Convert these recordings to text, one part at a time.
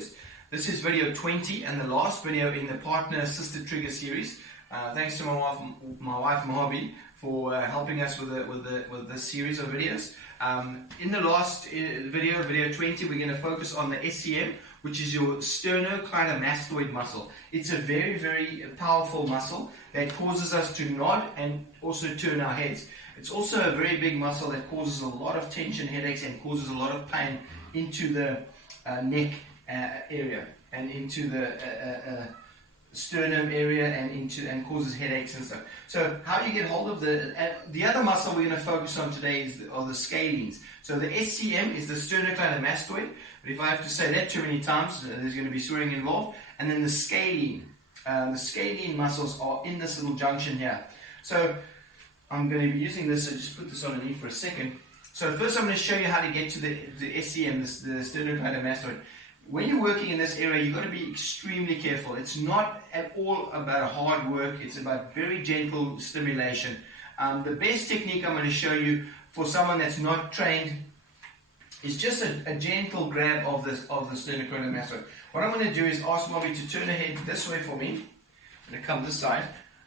triggers. This is video 20 and the last video in the partner assisted trigger series. Thanks to my wife Mojave for helping us with this series of videos. In the last video 20, we're going to focus on the SCM, which is your Sternocleidomastoid muscle. It's a very, very powerful muscle that causes us to nod and also turn our heads. It's also a very big muscle that causes a lot of tension, headaches, and causes a lot of pain into the neck area and into the sternum area and causes headaches and stuff. So how you get hold of the other muscle we're going to focus on today are the scalenes. So the SCM is the sternocleidomastoid, but if I have to say that too many times, there's going to be swearing involved. And then the scalene. The scalene muscles are in this little junction here. So I'm going to be using this, so just put this underneath for a second. So first I'm going to show you how to get to the SCM, the sternocleidomastoid. When you're working in this area, you've got to be extremely careful. It's not at all about hard work. It's about very gentle stimulation. The best technique I'm going to show you for someone that's not trained is just a gentle grab of the sternocleidomastoid. What I'm going to do is ask Bobby to turn her head this way for me. I'm going to come this side.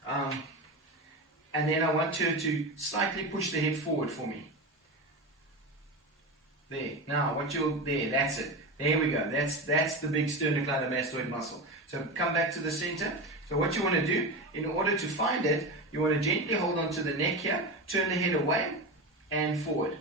And then I want her to slightly push the head forward for me. There. Now, there, that's it. There we go. That's the big sternocleidomastoid muscle. So come back to the center. So what you want to do, in order to find it, you want to gently hold on to the neck here, turn the head away and forward.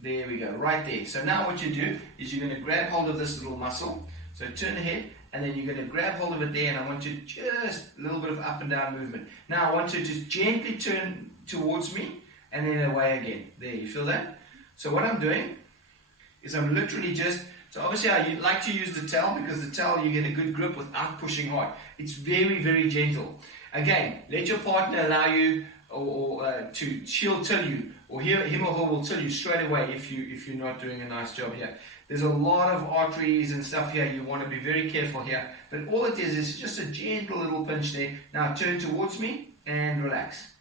There we go, right there. So now what you do is you're going to grab hold of this little muscle. So turn the head, and then you're going to grab hold of it there, and I want you just a little bit of up and down movement. Now I want you to just gently turn towards me, and then away again. There, you feel that? So what I'm doing is I'm literally just, so obviously I like to use the towel, because the towel you get a good grip without pushing hard. It's very, very gentle. Again, let your partner allow you, she'll tell you, or him or her will tell you straight away if you're not doing a nice job here. There's a lot of arteries and stuff here. You want to be very careful here. But all it is just a gentle little pinch there. Now turn towards me and relax.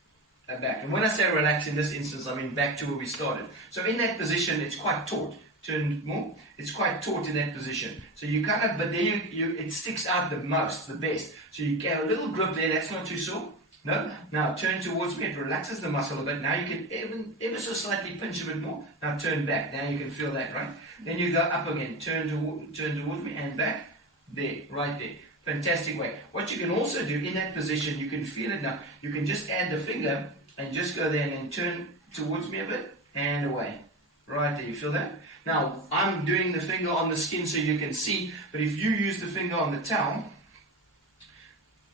Back. And when I say relax in this instance, I mean back to where we started. So in that position, it's quite taut. Turn more. It's quite taut in that position. So you kind of, but there it sticks out the most, the best. So you get a little grip there. That's not too sore. No. Now turn towards me. It relaxes the muscle a bit. Now you can ever so slightly pinch a bit more. Now turn back. Now you can feel that, right? Then you go up again. Turn towards me and back. There, right there. Fantastic way. What you can also do in that position, you can feel it now. You can just add the finger and just go there and then turn towards me a bit and away. Right there. You feel that? Now I'm doing the finger on the skin so you can see. But if you use the finger on the towel,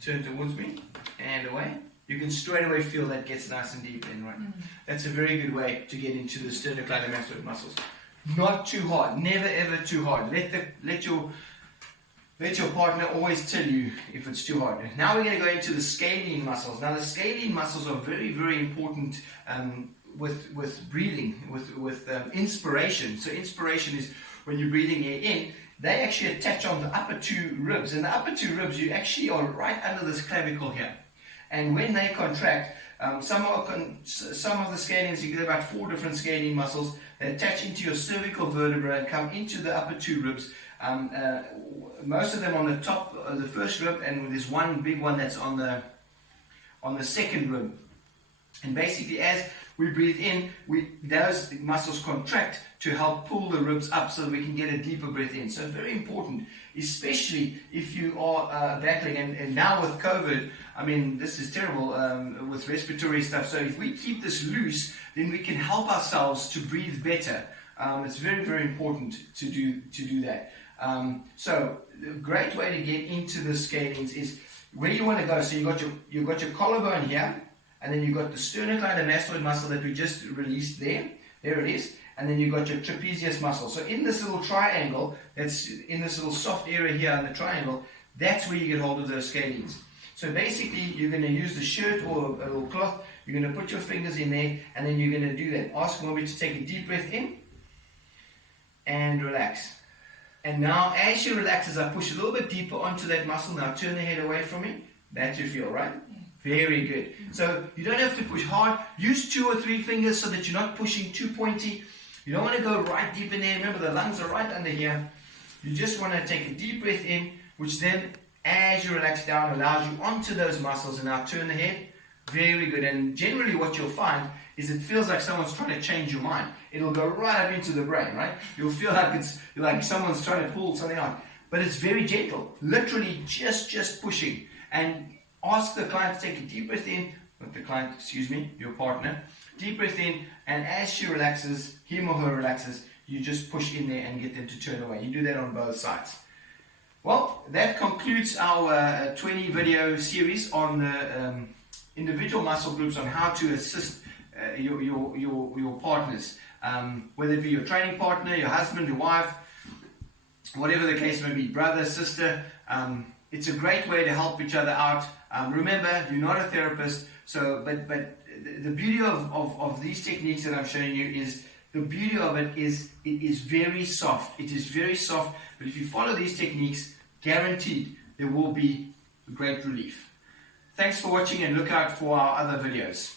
turn towards me and away, you can straight away feel that gets nice and deep in, right? That's a very good way to get into the sternocleidomastoid muscles. Not too hard, never ever too hard. Let your partner always tell you if it's too hard. Now we're going to go into the scalene muscles. Now the scalene muscles are very, very important with breathing, with inspiration. So inspiration is when you're breathing air in. They actually attach on the upper two ribs, and the upper two ribs you actually are right under this clavicle here. And when they contract, some of the scalenes, you get about 4 different scalene muscles that attach into your cervical vertebra and come into the upper two ribs. Most of them on the top of the first rib, and there's one big one that's on the second rib. And basically, as we breathe in, those muscles contract to help pull the ribs up so that we can get a deeper breath in. So very important, especially if you are battling, and now with COVID, I mean, this is terrible with respiratory stuff. So if we keep this loose, then we can help ourselves to breathe better. It's very, very important to do that. So a great way to get into the scalenes is where you want to go. So you've got your collarbone here. And then you've got the sternocleidomastoid muscle that we just released there. There it is. And then you've got your trapezius muscle. So in this little triangle, that's in this little soft area here in the triangle, that's where you get hold of those scalenes. So basically, you're going to use the shirt or a little cloth. You're going to put your fingers in there, and then you're going to do that. Ask Moby to take a deep breath in and relax. And now, as you relax, as I push a little bit deeper onto that muscle, now turn the head away from me. That you feel, right? Very good. So you don't have to push hard. Use 2 or 3 fingers so that you're not pushing too pointy. You don't want to go right deep in there. Remember, the lungs are right under here. You just want to take a deep breath in, which then, as you relax down, allows you onto those muscles, and now turn the head. Very good. And generally what you'll find is it feels like someone's trying to change your mind. It'll go right up into the brain, right? You'll feel like it's like someone's trying to pull something out. But it's very gentle, literally just pushing. And ask the client to take a deep breath in, not the client, excuse me, your partner. Deep breath in, and as she relaxes, him or her relaxes, you just push in there and get them to turn away. You do that on both sides. Well, that concludes our 20 video series on the individual muscle groups on how to assist your partners, whether it be your training partner, your husband, your wife, whatever the case may be, brother, sister. It's a great way to help each other out. Remember, you're not a therapist, so but the beauty of these techniques that I'm showing you is, the beauty of it is very soft. It is very soft, but if you follow these techniques, guaranteed there will be great relief. Thanks for watching, and look out for our other videos.